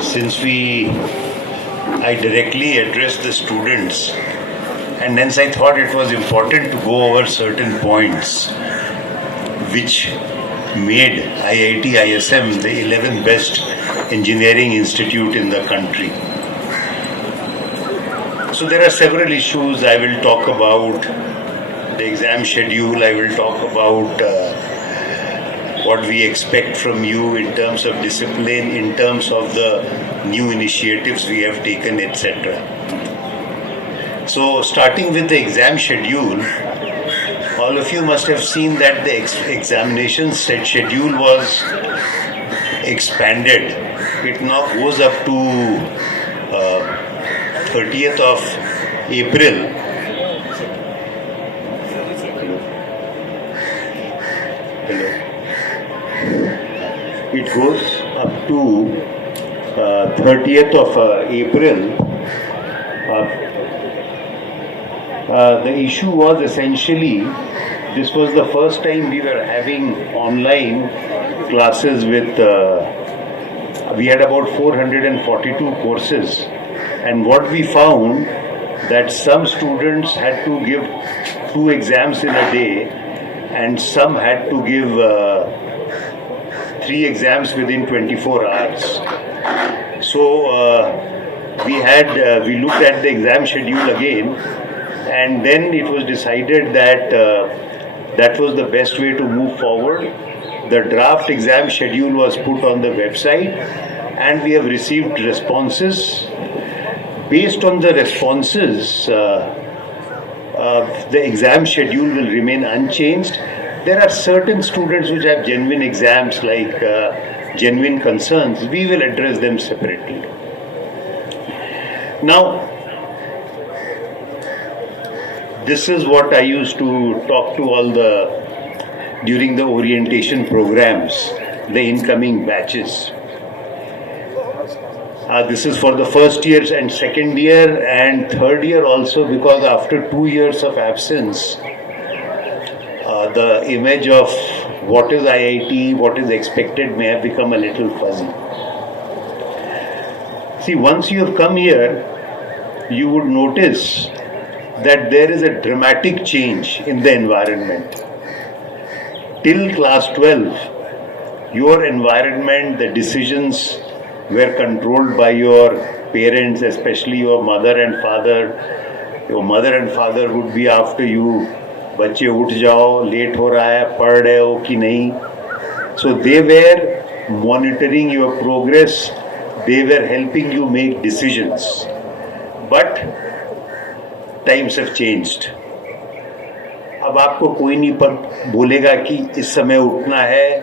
since I directly addressed the students, and hence I thought it was important to go over certain points which made IIT ISM the 11th best engineering institute in the country. So there are several issues. I will talk about the exam schedule. I will talk about what we expect from you in terms of discipline, in terms of the new initiatives we have taken, etc. So starting with the exam schedule, all of you must have seen that the examination schedule was expanded. It now goes up to 30th of April. It goes up to 30th of April. The issue was essentially, this was the first time we were having online classes with, we had about 442 courses, and what we found that some students had to give 2 exams in a day and some had to give 3 exams within 24 hours. So we looked at the exam schedule again, and then it was decided that that was the best way to move forward. The draft exam schedule was put on the website, and we have received responses. Based on the responses, the exam schedule will remain unchanged. There are certain students which have genuine exams, like genuine concerns. We will address them separately. Now, this is what I used to talk to during the orientation programs, the incoming batches. This is for the first years and second year and third year also, because after 2 years of absence, the image of what is IIT, what is expected may have become a little fuzzy. See, once you have come here, you would notice that there is a dramatic change in the environment. Till class 12, your environment, the decisions were controlled by your parents, especially your mother and father. Your mother and father would be after you, बच्चे उठ जाओ, late हो रहा है, पढ़ रहे हो कि नहीं. So they were monitoring your progress, they were helping you make decisions. But times have changed. अब आपको कोई नहीं बोलेगा कि इस समय उठना है,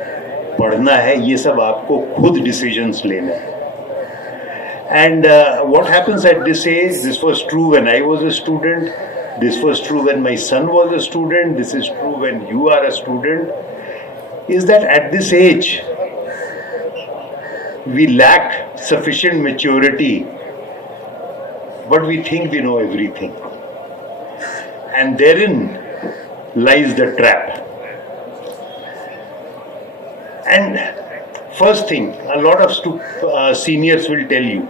पढ़ना है, ये सब आपको खुद decisions लेना है. And what happens at this age, this was true when I was a student, this was true when my son was a student, this is true when you are a student, is that at this age, we lack sufficient maturity, but we think we know everything. And therein lies the trap. And first thing, a lot of seniors will tell you,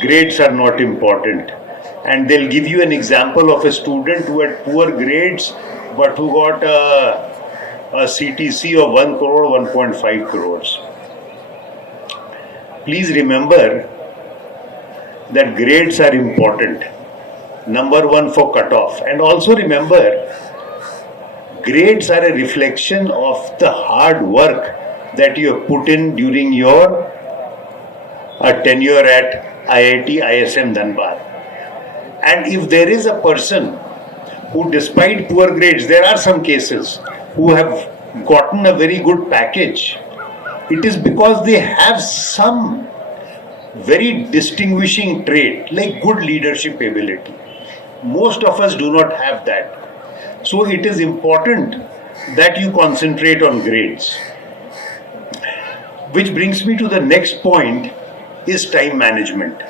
grades are not important. And they'll give you an example of a student who had poor grades, but who got a CTC of 1 crore, 1.5 crores. Please remember that grades are important. Number 1 for cutoff. And also remember, grades are a reflection of the hard work that you have put in during your tenure at IIT ISM Dhanbad. And if there is a person who, despite poor grades, there are some cases who have gotten a very good package, it is because they have some very distinguishing trait, like good leadership ability. Most of us do not have that. So it is important that you concentrate on grades. Which brings me to the next point, is time management.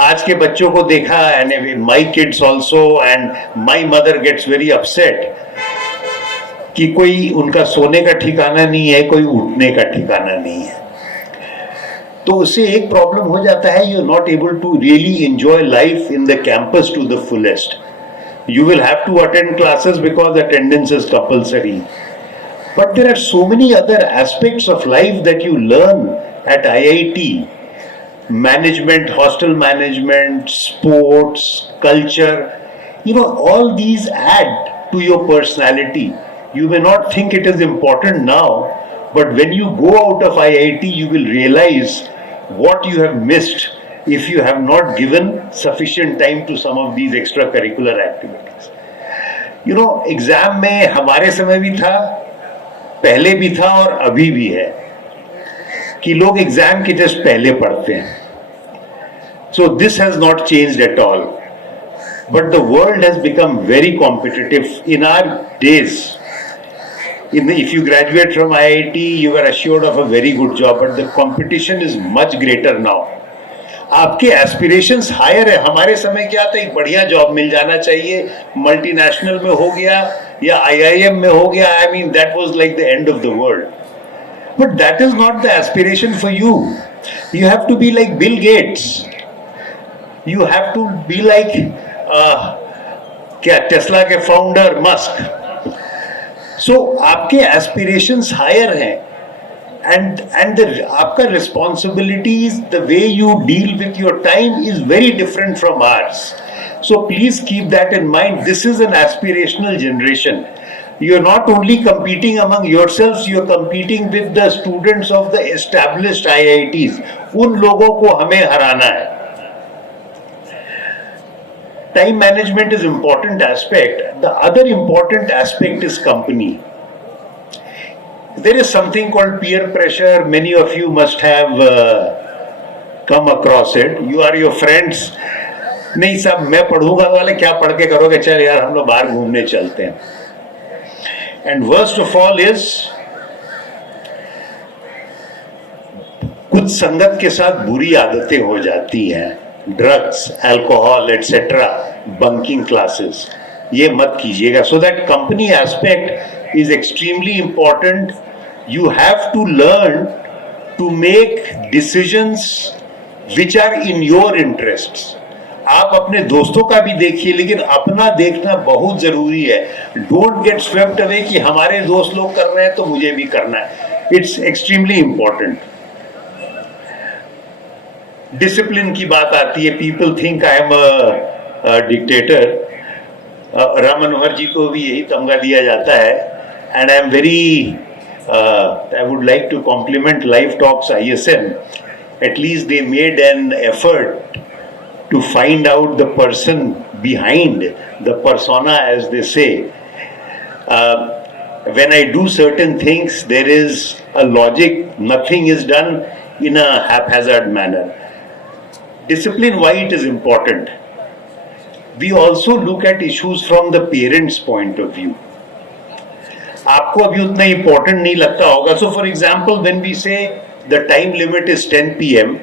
आज के बच्चों को देखा, and my kids also, and my mother gets very upset कि कोई उनका सोने का ठिकाना नहीं है, कोई उठने का ठिकाना नहीं है. तो उससे एक प्रॉब्लम हो जाता है, you are not able to really enjoy life in the campus to the fullest. You will have to attend classes because attendance is compulsory. But there are so many other aspects of life that you learn at IIT. Management, hostel management, sports, culture. You know, all these add to your personality. You may not think it is important now, but when you go out of IIT, you will realize what you have missed if you have not given sufficient time to some of these extracurricular activities. You know, exam में हमारे समय भी था, पहले भी था और अभी भी है कि लोग एग्जाम के जस्ट पहले पढ़ते हैं. So this has not changed at all. But the world has become very competitive in our days. If you graduate from IIT, you are assured of a very good job, but the competition is much greater now. आपके aspirations higher है. हमारे समय क्या था, एक बढ़िया job मिल जाना चाहिए, मल्टीनेशनल में हो गया या IIM में हो गया. I mean that was like the end of the world. But that is not the aspiration for you. You have to be like Bill Gates. You have to be like क्या Tesla के founder Musk. So आपके aspirations higher हैं. And आपका responsibilities, the way you deal with your time is very different from ours. So please keep that in mind. This is an aspirational generation. You are not only competing among yourselves, you are competing with the students of the established IITs. उन लोगों को हमें हराना है. Time management is important aspect. The other important aspect is company. There is something called peer pressure. Many of you must have come across it. You are your friends. नहीं साहब मैं पढ़ूंगा वाले क्या पढ़ के करोगे, चल यार हम लोग बाहर घूमने चलते हैं. And worst of all is कुछ संगत के साथ बुरी आदतें हो जाती हैं. Drugs, alcohol etcetera, bunking classes, ये मत कीजिएगा. So that company aspect is extremely important. You have to learn to make decisions which are in your interests. आप अपने दोस्तों का भी देखिए, लेकिन अपना देखना बहुत जरूरी है. Don't get swept away कि हमारे दोस्त लोग कर रहे हैं तो मुझे भी करना है. It's extremely important. Discipline की बात आती है. People think I am a dictator. Ram Manohar जी को भी यही तमगा दिया जाता है. And I am very, I would like to compliment Live Talks ISM. At least they made an effort to find out the person behind the persona, as they say. When I do certain things, there is a logic. Nothing is done in a haphazard manner. Discipline, why it is important? We also look at issues from the parents' point of view. आपको अभी उतना important नहीं लगता होगा. So for example when we say the time limit is 10 PM,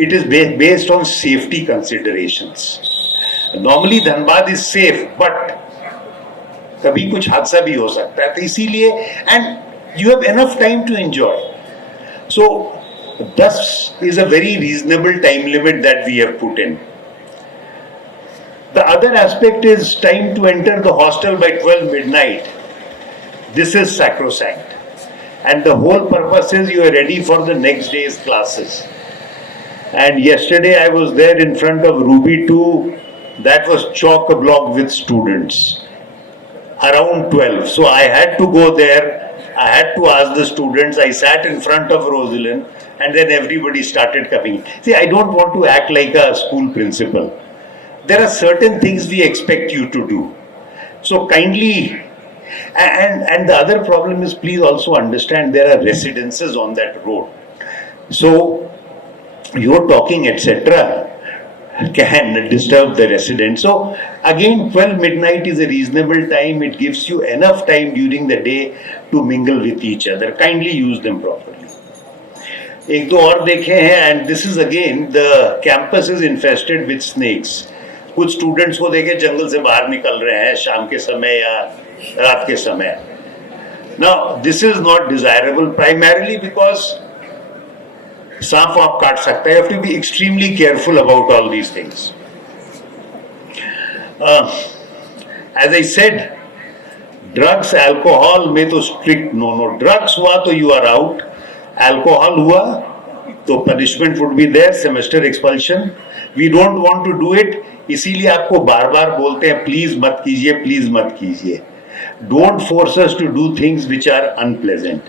it is based on safety considerations. Normally Dhanbad is safe, but कभी कुछ हादसा भी हो सकता है, तो इसीलिए and you have enough time to enjoy. So 10 is a very reasonable time limit that we have put in. The other aspect is time to enter the hostel by 12 midnight. This is sacrosanct. And the whole purpose is you are ready for the next day's classes. And yesterday I was there in front of Ruby 2. That was chock-a-block with students. Around 12. So I had to go there. I had to ask the students. I sat in front of Rosalind and then everybody started coming. See, I don't want to act like a school principal. There are certain things we expect you to do. So kindly, and the other problem is, please also understand there are residences on that road. So your talking etc. can disturb the residents. So again, 12 midnight is a reasonable time. It gives you enough time during the day to mingle with each other. Kindly use them properly. एक दो और देखे हैं, and this is again, the campus is infested with snakes. कुछ students को देखे जंगल से बाहर निकल रहे हैं शाम के समय या रात के समय. Now this is not desirable primarily because सांप वाप काट सकता है. You have to be extremely careful about all these things. As I said, drugs, alcohol में तो strict no. Drugs हुआ तो you are out. Alcohol हुआ तो punishment would be there, semester expulsion. We don't want to do it. इसीलिए आपको बार बार बोलते हैं प्लीज मत कीजिए, प्लीज मत कीजिए. Don't force us to do things which are unpleasant.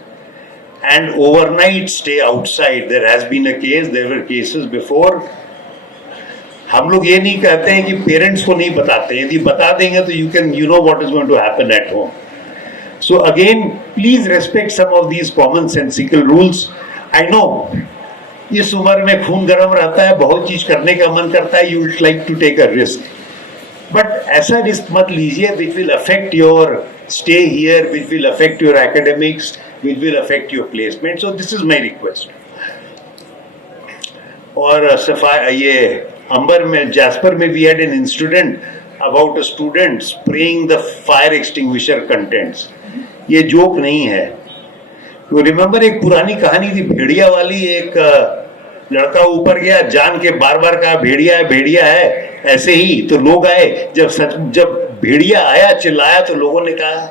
And overnight stay outside. There has been a case, there were cases before. हम लोग ये नहीं कहते हैं कि पेरेंट्स को नहीं बताते. यदि बता देंगे तो you know what is going to happen at home. So again, please respect some of these common sensical rules. I know इस उम्र में खून गर्म रहता है, बहुत चीज करने का मन करता है. You would like to take a risk, but ऐसा रिस्क मत लीजिए which will affect your stay here, which will affect your academics, which will affect your placement. So this is my request. और ये अंबर में, जैस्पर में we had an incident about a student spraying the fire extinguisher contents. ये joke नहीं है. तो remember एक पुरानी कहानी थी भेड़िया वाली. एक लड़का ऊपर गया, जान के बार बार कहा भेड़िया है, भेड़िया है. ऐसे ही तो लोग आए. जब भेड़िया आया, चिल्लाया, तो लोगों ने कहा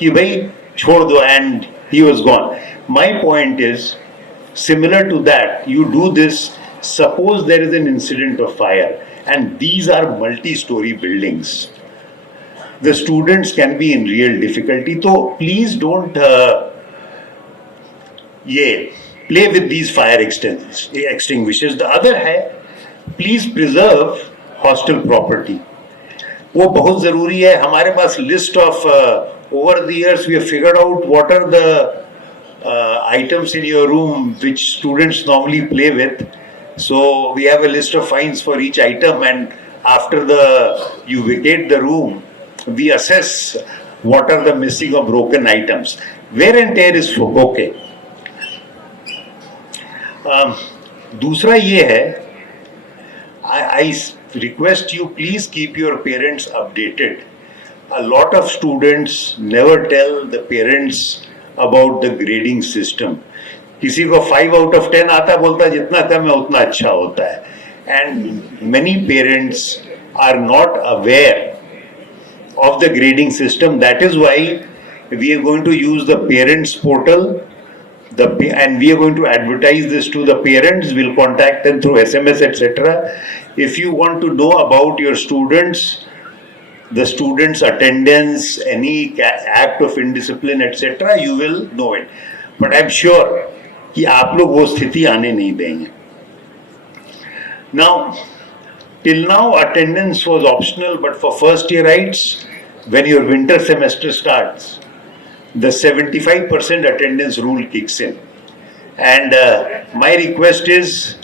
कि भाई छोड़ दो, and he was gone. My point is similar to that. You do this. Suppose there is an incident of fire and these are multi-story buildings. The students can be in real difficulty. So please don't play with these fire extinguishers. The other है, please preserve hostel property. वो बहुत ज़रूरी है. हमारे पास list of over the years we have figured out what are the items in your room which students normally play with. So we have a list of fines for each item, and after you vacate the room, we assess what are the missing or broken items. Wear and tear is okay. दूसरा ये है, I request you please keep your parents updated. A lot of students never tell the parents about the grading system. किसी को 5 out of 10 आता, बोलता जितना कम है उतना अच्छा होता है. And many parents are not aware of the grading system. That is why we are going to use the parents portal, and we are going to advertise this to the parents. We'll contact them through SMS, etc. If you want to know about your students, the students' attendance, any act of indiscipline, etc., you will know it. But I'm sure कि आप लोग वो स्थिति आने नहीं देंगे. Now, till now attendance was optional, but for first yearites, when your winter semester starts, the 75% attendance rule kicks in. And my request is,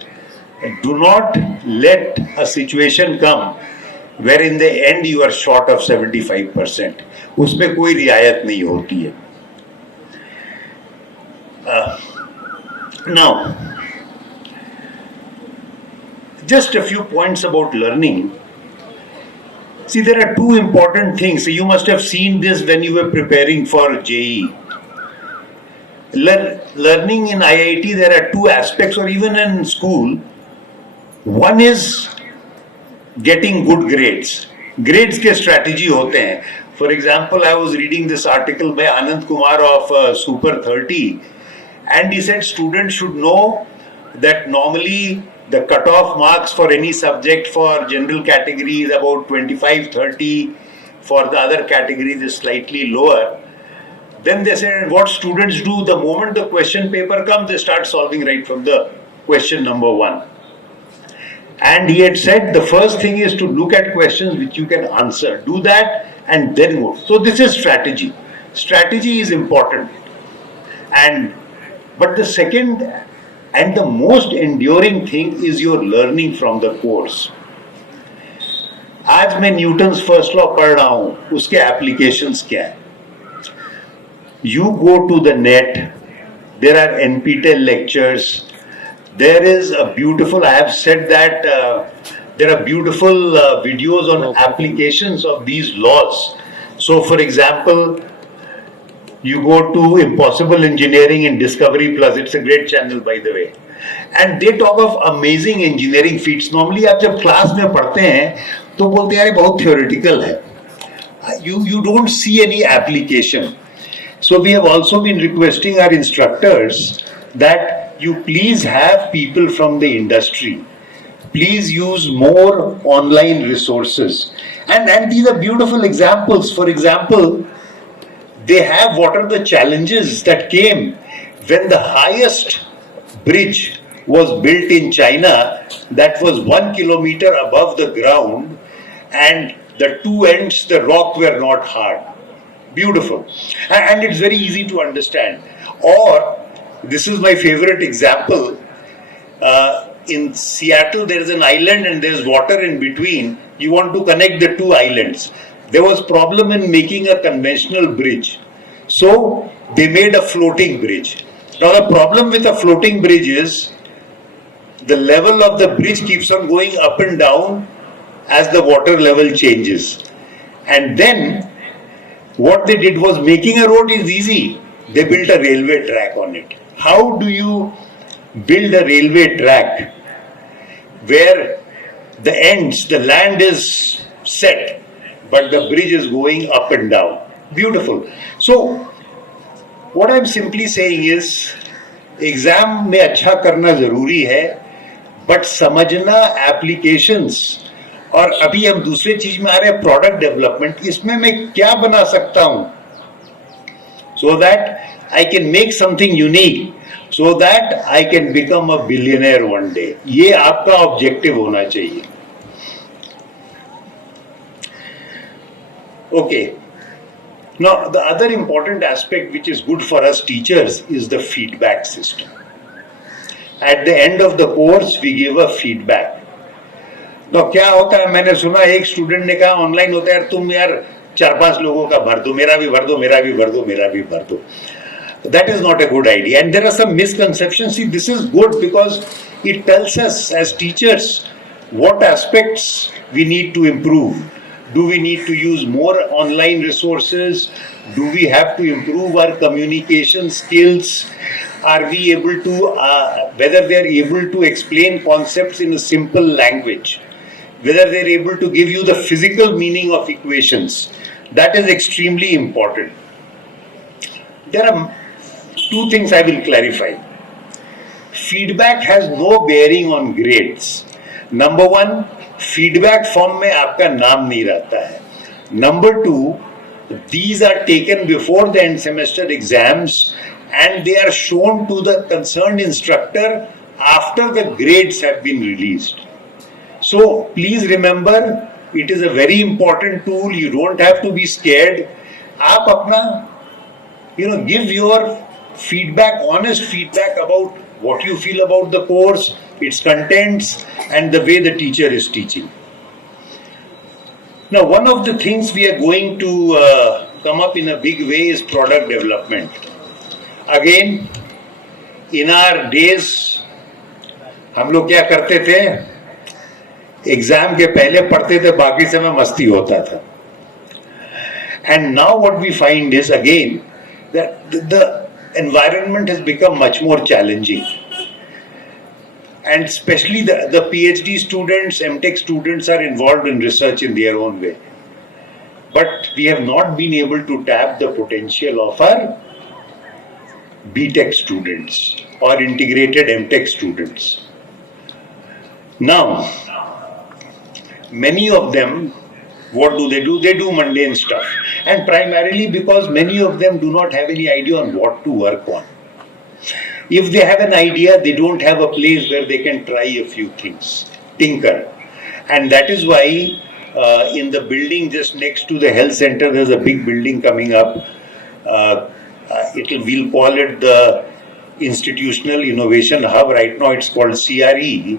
do not let a situation come where in the end you are short of 75%. उसमें कोई रियायत नहीं होती है. Now, just a few points about learning. See, there are two important things. You must have seen this when you were preparing for JEE. Learning in IIT, there are two aspects, or even in school. One is getting good grades. Grades के strategy होते हैं. For example, I was reading this article by Anand Kumar of Super 30. And he said students should know that normally the cutoff marks for any subject for general category is about 25-30. For the other categories is slightly lower. Then they said what students do, the moment the question paper comes, they start solving right from the question number 1. And he had said the first thing is to look at questions which you can answer. Do that and then move. So this is strategy. Strategy is important. But the second and the most enduring thing is your learning from the course. आज मैं Newton's first law पढ़ रहा हूं, उसके applications क्या है? You go to the net, there are NPTEL lectures, there is a beautiful, I have said that there are beautiful videos on applications of these laws. So for example, you go to Impossible Engineering in Discovery Plus. It's a great channel, by the way. And they talk of amazing engineering feats. Normally आप जब class में पढ़ते हैं तो बोलते हैं यार बहुत theoretical है. You don't see any application. So we have also been requesting our instructors that you please have people from the industry. Please use more online resources. And these are beautiful examples. For example, they have what are the challenges that came when the highest bridge was built in China that was 1 kilometer above the ground, and the two ends, the rock were not hard. Beautiful. And it's very easy to understand. Or, this is my favorite example. In Seattle, there is an island and there is water in between. You want to connect the two islands. There was problem in making a conventional bridge. So, they made a floating bridge. Now, the problem with a floating bridge is the level of the bridge keeps on going up and down as the water level changes. And then, what they did was, making a road is easy. They built a railway track on it. How do you build a railway track where the ends, the land is set, but the bridge is going up and down? Beautiful. So, what I'm simply saying is, exam में अच्छा करना जरूरी है, but समझना applications. और अभी हम दूसरे चीज में आ रहे हैं, प्रोडक्ट डेवलपमेंट. इसमें मैं क्या बना सकता हूं so that I can make something unique, so that I can become a billionaire one day. ये आपका ऑब्जेक्टिव होना चाहिए. Okay. Now, the other important aspect which is good for us teachers is the feedback system. At the end of the course, we give a feedback. Now, क्या होता है, मैंने सुना एक स्टूडेंट ने कहा ऑनलाइन होता है, तुम यार 4-5 लोगों का भर दो, मेरा भी भर दो, मेरा भी भर दो, मेरा भी भर दो. That is not a good idea. And there are some misconceptions. See, this is good because it tells us as teachers what aspects we need to improve. Do we need to use more online resources? Do we have to improve our communication skills? Are we able to, whether they are able to explain concepts in a simple language? Whether they are able to give you the physical meaning of equations? That is extremely important. There are two things I will clarify. Feedback has no bearing on grades. Number one, feedback form में आपका नाम नहीं रहता है. Number two, these are taken before the end semester exams and they are shown to the concerned instructor after the grades have been released. So please remember, it is a very important tool. You don't have to be scared. आप अपना give your feedback, honest feedback about what you feel about the course, its contents, and the way the teacher is teaching. Now, one of the things we are going to come up in a big way is product development. Again, in our days, हम लोग क्या करते थे, exam के पहले पढ़ते थे, बाकी समय मस्ती होता था. And now what we find is, again, that the environment has become much more challenging. And especially the PhD students, MTech students are involved in research in their own way. But we have not been able to tap the potential of our BTech students or integrated MTech students. Now, many of them, what do? They do mundane stuff. And primarily because many of them do not have any idea on what to work on. If they have an idea, they don't have a place where they can try a few things, tinker. And that is why in the building just next to the health center, there's a big building coming up. We'll call it the Institutional Innovation Hub. Right now it's called CRE,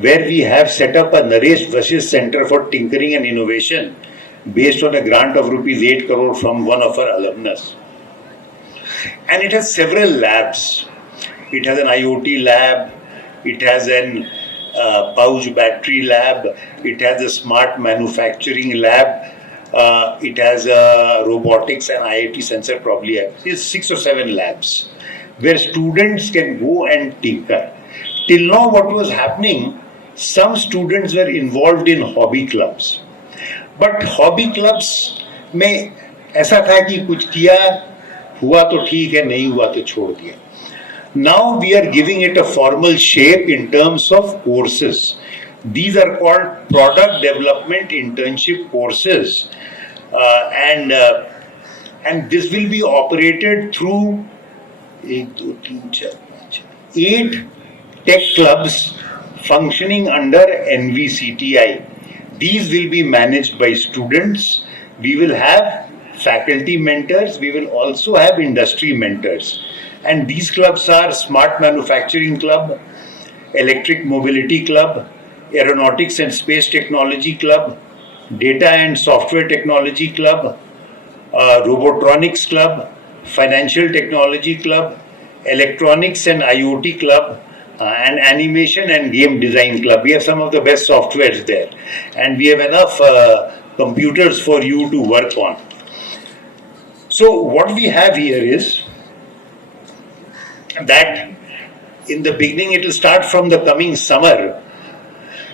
where we have set up a Naresh Vashist Center for Tinkering and Innovation based on a grant of rupees 8 crore from one of our alumnus. And it has several labs. It has an IoT lab, it has an pouch battery lab, it has a smart manufacturing lab, it has a robotics and IIT sensor probably. It's 6 or 7 labs where students can go and tinker. Till now, what was happening, some students were involved in hobby clubs. But hobby clubs में ऐसा था कि कुछ किया, हुआ तो ठीक है, नहीं हुआ तो छोड़ दिया. Now we are giving it a formal shape in terms of courses. These are called product development internship courses, and this will be operated through 8 tech clubs functioning under NVCTI. These will be managed by students. We will have faculty mentors. We will also have industry mentors. And these clubs are Smart Manufacturing Club, Electric Mobility Club, Aeronautics and Space Technology Club, Data and Software Technology Club, Robotronics Club, Financial Technology Club, Electronics and IoT Club, and Animation and Game Design Club. We have some of the best softwares there, and we have enough computers for you to work on. So what we have here is that in the beginning, it will start from the coming summer.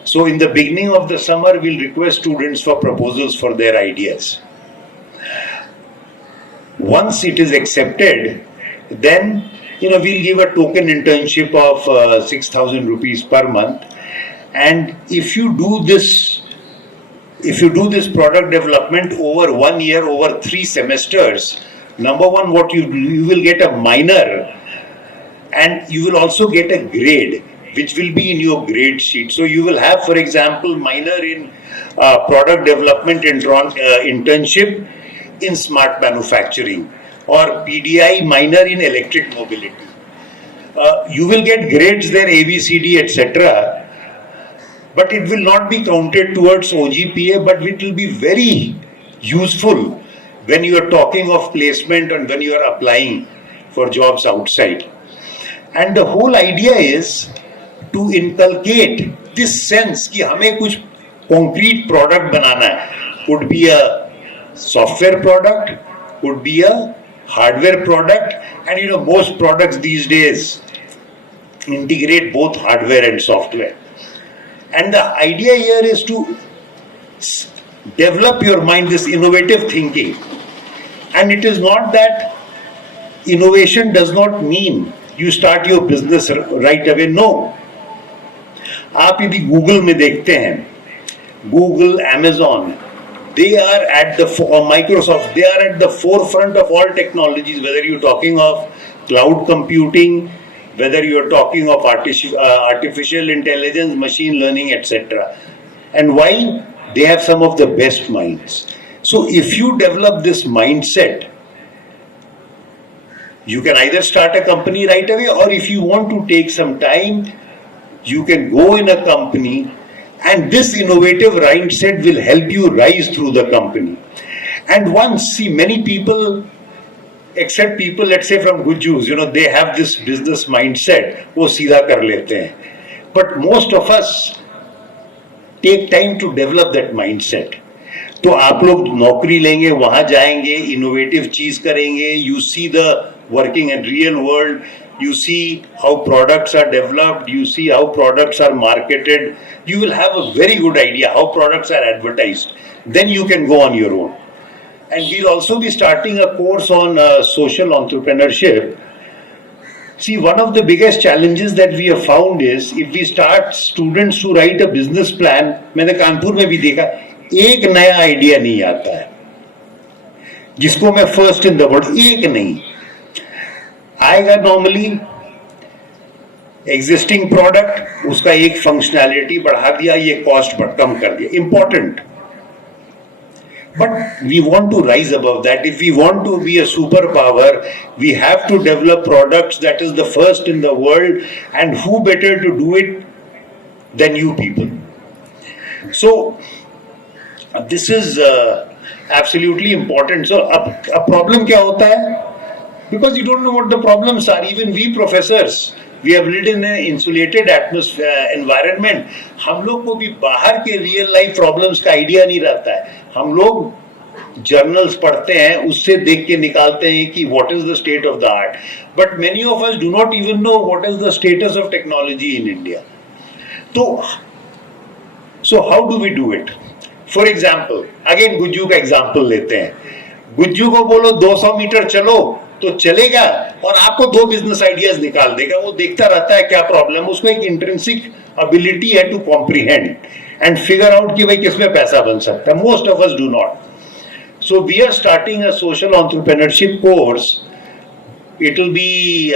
So in the beginning of the summer, we'll request students for proposals for their ideas. Once it is accepted, then we'll give a token internship of 6,000 rupees per month. And if you do this product development over 1 year, over 3 semesters, number one, what you will get a minor, and you will also get a grade, which will be in your grade sheet. So you will have, for example, minor in product development internship in smart manufacturing, or PDI minor in electric mobility. You will get grades there, ABCD, etc. But it will not be counted towards OGPA, but it will be very useful when you are talking of placement and when you are applying for jobs outside. And the whole idea is to inculcate this sense कि हमें कुछ concrete product बनाना है. Could be a software product, could be a hardware product, and most products these days integrate both hardware and software. And the idea here is to develop your mind, this innovative thinking. And it is not that innovation does not mean you start your business right away. No. आप यदि Google में देखते हैं, Google, Amazon, they are at the Microsoft, they are at the forefront of all technologies, whether you're talking of cloud computing, whether you're talking of artificial intelligence, machine learning, etc. And why? They have some of the best minds. So if you develop this mindset, you can either start a company right away, or if you want to take some time, you can go in a company, and this innovative mindset will help you rise through the company. And once, many people, except people, let's say from good Jews, they have this business mindset, वो सीधा कर लेते हैं. But most of us take time to develop that mindset. तो आप लोग नौकरी लेंगे, वहां जाएंगे, इनोवेटिव चीज करेंगे, you see the working in real world, you see how products are developed, you see how products are marketed, you will have a very good idea how products are advertised. Then you can go on your own. And we'll also be starting a course on social entrepreneurship. See, one of the biggest challenges that we have found is if we start students to write a business plan, मैंने कानपुर में भी देखा, एक नया idea नहीं आता है जिसको मैं फर्स्ट इन द वर्ल्ड, एक नहीं आएगा. नॉर्मली एग्जिस्टिंग प्रोडक्ट, उसका एक फंक्शनैलिटी बढ़ा दिया, ये कॉस्ट कम कर दिया, important. But we want to rise above that. If we want to be a superpower, we have to develop products that is the first in the world, and who better to do it than you people? So this is absolutely important. So a problem क्या होता है? Because you don't know what the problems are. Even we professors, we have lived in an insulated environment. हम लोग को भी बाहर के real life problems का idea नहीं रहता है. हम लोग जर्नल्स पढ़ते हैं उससे देख के निकालते हैं कि what is the state of the art, but many of us do not even know what is the status of technology in India. तो so how do we do it? For example, again Gujju का example लेते हैं. गुज्जू को बोलो 200 metre चलो तो चलेगा और आपको 2 बिजनेस आइडियाज निकाल देगा. वो देखता रहता है क्या प्रॉब्लम, उसको एक इंट्रिंसिक एबिलिटी है to comprehend and figure out कि भाई किसमें पैसा बन सकता है. Most of us do not. So we are starting a social entrepreneurship course. It will be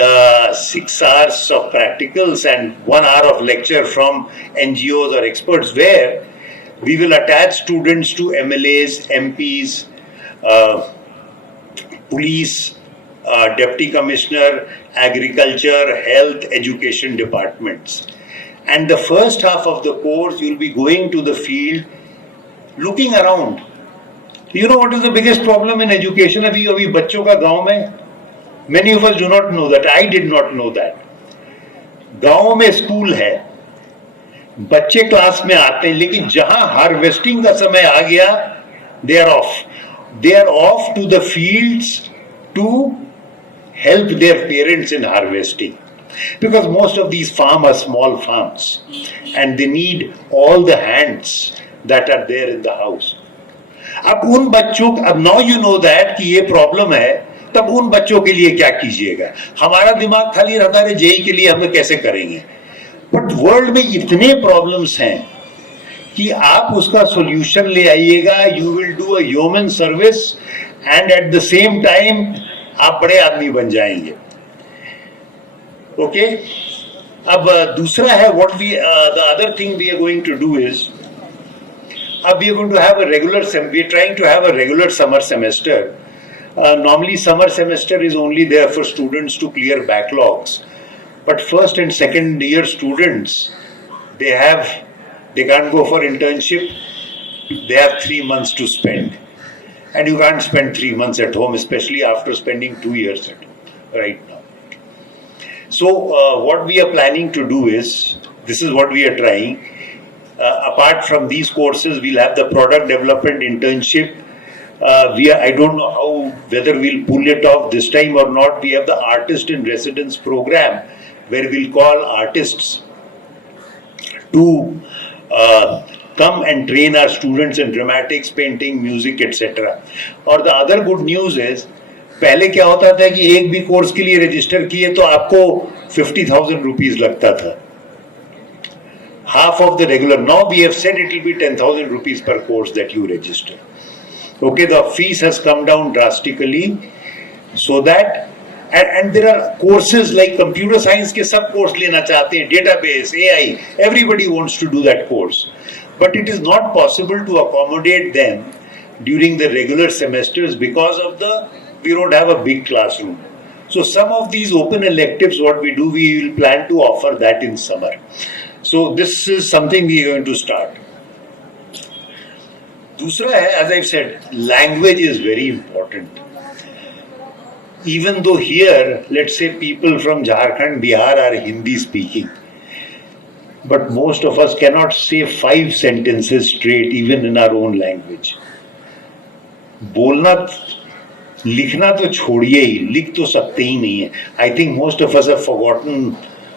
6 hours of practicals and 1 hour of lecture from NGOs or experts, where we will attach students to MLAs, MPs, police, deputy commissioner, agriculture, health, education departments. And the first half of the course you will be going to the field, looking around. You know what is the biggest problem in education अभी बच्चों का गांव में? Many of us do not know that. I did not know that. गांव में school है, बच्चे class में आते हैं, लेकिन जहां हार्वेस्टिंग का समय आ गया, they are off. They are off to the fields to help their parents in harvesting. Because most of these farms are small farms and they need all the hands that are there in the house. अब उन बच्चों, अब now you know that कि ये problem है, तब उन बच्चों के लिए क्या कीजिएगा? हमारा दिमाग खाली रहता है जेई के लिए हम लोग कैसे करेंगे, बट वर्ल्ड में इतने प्रॉब्लम्स हैं कि आप उसका सॉल्यूशन ले आइएगा. You will do a human service and at the same time आप बड़े आदमी बन जाएंगे. ओके, अब दूसरा है what we the other thing we are going to do is, we are going to have a regular we are trying to have a regular summer semester. Normally summer semester is only there for students to clear backlogs, but first and second year students, they can't go for internship. They have 3 months to spend, and you can't spend 3 months at home, especially after spending 2 years at home right now. So what we are planning to do is, this is what we are trying. Apart from these courses, we'll have the product development internship. I don't know whether we'll pull it off this time or not. We have the artist in residence program, where we'll call artists to come and train our students in dramatics, painting, music, etc. और the other good news is, पहले क्या होता था कि एक भी course के लिए रजिस्टर किए तो आपको 50,000 rupees लगता था. Half of the regular. Now we have said it will be 10,000 rupees per course that you register. Okay, the fees has come down drastically, so that and there are courses like computer science के सब course लेना चाहते हैं, database, AI, everybody wants to do that course, but it is not possible to accommodate them during the regular semesters because of we don't have a big classroom. So some of these open electives, what we do, we will plan to offer that in summer. So this is something we are going to start. दूसरा है, as I've said, language is very important. Even though here, let's say people from Jharkhand, Bihar are Hindi speaking, but most of us cannot say 5 sentences straight, even in our own language. बोलना, लिखना तो छोड़िए ही, लिख तो सकते ही नहीं है. I think most of us have forgotten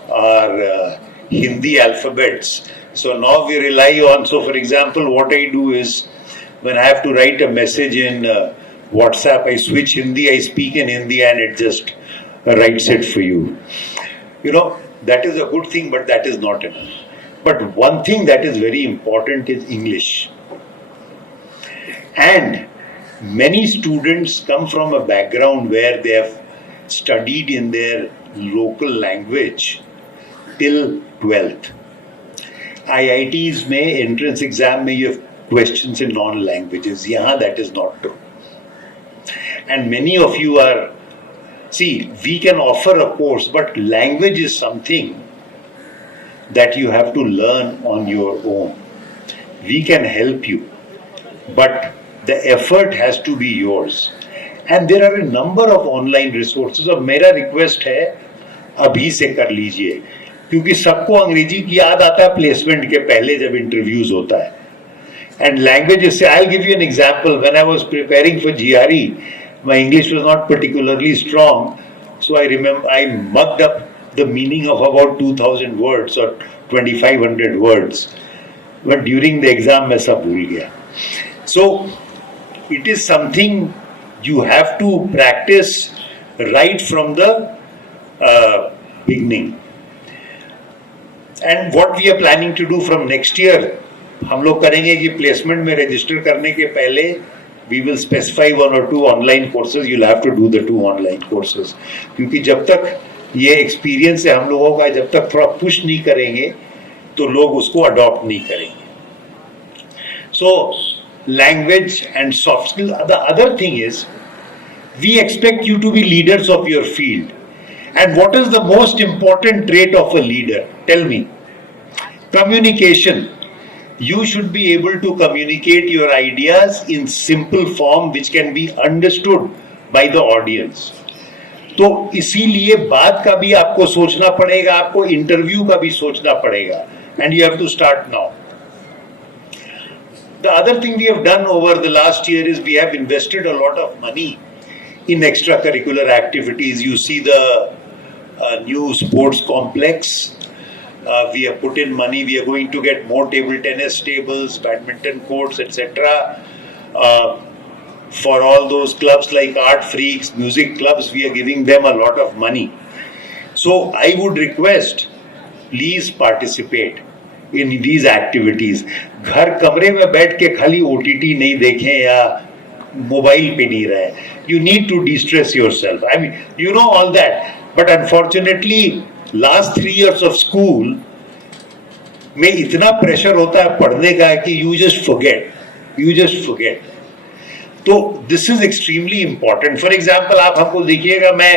our Hindi alphabets. So now we rely on, so for example, what I do is, when I have to write a message in WhatsApp, I switch Hindi, I speak in Hindi, and it just writes it for you. You know, that is a good thing, but that is not enough. But one thing that is very important is English. And many students come from a background where they have studied in their local language till 12th. IITs में entrance exam में you have questions in non-languages. यहाँ that is not true. And many of you are, see, we can offer a course, but language is something that you have to learn on your own. We can help you, but the effort has to be yours. And there are a number of online resources. और मेरा request है, अभी से कर लीजिए, क्योंकि सबको अंग्रेजी की याद आता है प्लेसमेंट के पहले जब इंटरव्यूज होता है. And languages, I'll give you an example. When I was preparing for GRE, my English was not particularly strong. So I remember I mucked up the meaning of about 2000 words or 2500 words. But during the exam, मैं सब भूल गया. So it is something you have to practice right from the beginning. And what we are planning to do from next year, हम लोग करेंगे कि placement में register करने के पहले we will specify 1 or 2 online courses. You'll have to do the 2 online courses. क्योंकि जब तक ये एक्सपीरियंस है हम लोगों का, जब तक थोड़ा पुश नहीं करेंगे तो लोग उसको अडॉप्ट नहीं करेंगे. So language and soft skill. The other thing is, we expect you to be leaders of your field. And what is the most important trait of a leader? Tell me. Communication. You should be able to communicate your ideas in simple form which can be understood by the audience. तो इसीलिए बात का भी आपको सोचना पड़ेगा, आपको interview का भी सोचना पड़ेगा. And you have to start now. The other thing we have done over the last year is we have invested a lot of money in extracurricular activities. You see the new sports complex. We have put in money. We are going to get more table tennis tables, badminton courts, etc. For all those clubs like Art Freaks, music clubs, we are giving them a lot of money. So I would request, please participate in these activities. घर कमरे में बैठ के खाली OTT नहीं देखें या mobile पे नहीं रहे. You need to de-stress yourself. I mean, you know all that. But unfortunately, last 3 years of school में इतना प्रेशर होता है पढ़ने का कि you just forget. तो this is extremely important. For example, आप हमको देखिएगा, मैं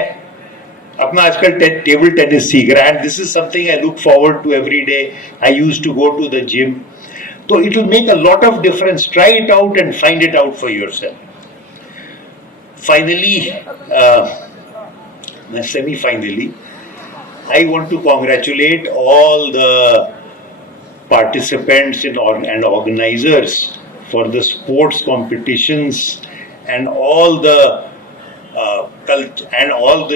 अपना आजकल टेबल टेनिस सीख रहा है, and this is something I look forward to every day. I used to go to the gym. So it will make a lot of difference. Try it out and find it out for yourself. Finally, semi-finally, I want to congratulate all the participants and organizers for the sports competitions and all the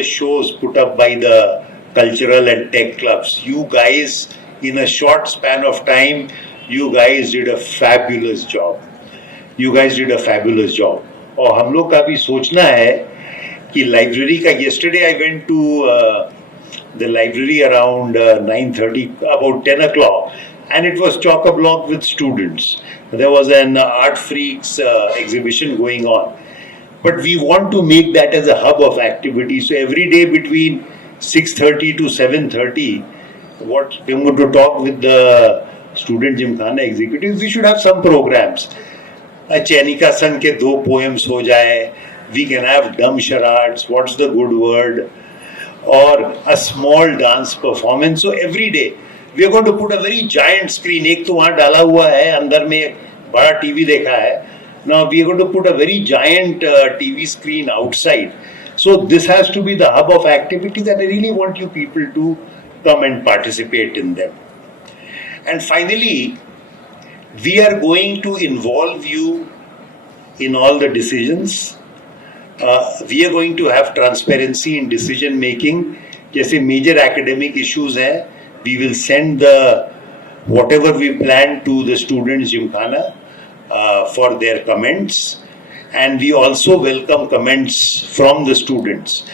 shows put up by the cultural and tech clubs. You guys, in a short span of time, you guys did a fabulous job. और हम लोग का भी सोचना है कि library का, yesterday I went to the library around 9:30, about 10 o'clock, and it was chock-a-block with students. There was an Art Freaks exhibition going on. But we want to make that as a hub of activity. So every day between 6:30 to 7:30, what we're going to talk with the student Gymkhana executives, we should have some programs. Chainika San ke 2 poems ho jaye. We can have dumb charades. What's the good word? Or a small dance performance. So every day we are going to put a very giant screen. एक तो वहाँ डाला हुआ है, अंदर में बड़ा TV देखा है. Now we are going to put a very giant TV screen outside. So this has to be the hub of activities, and I really want you people to come and participate in them. And finally, we are going to involve you in all the decisions. We are going to have transparency in decision making. जैसे major academic issues हैं, we will send whatever we plan to the students Gymkhana for their comments, and we also welcome comments from the students.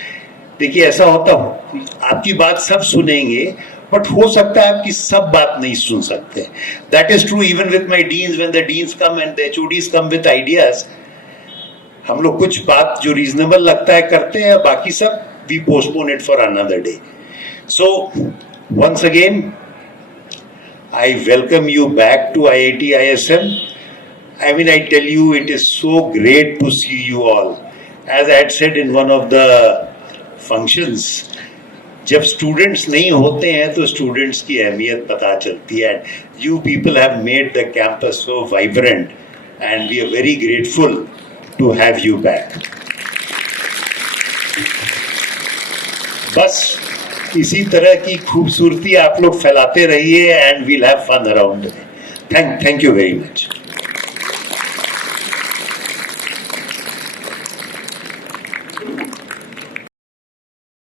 देखिए ऐसा होता है, आपकी बात सब सुनेंगे, but हो सकता है आपकी सब बात नहीं सुन सकते. That is true even with my deans. When the deans come and the HODs come with ideas, हम लोग कुछ बात जो reasonable लगता है करते हैं, बाकी सब we postpone it for another day. So once again, I welcome you back to IIT ISM. I mean, I tell you, it is so great to see you all. As I had said in one of the functions, जब students नहीं होते हैं तो students की अहमियत पता चलती है. You people have made the campus so vibrant, and we are very grateful to have you back. बस इसी तरह की खूबसूरती आप लोग फैलाते रहिए, and we'll have fun around it. Thank you very much.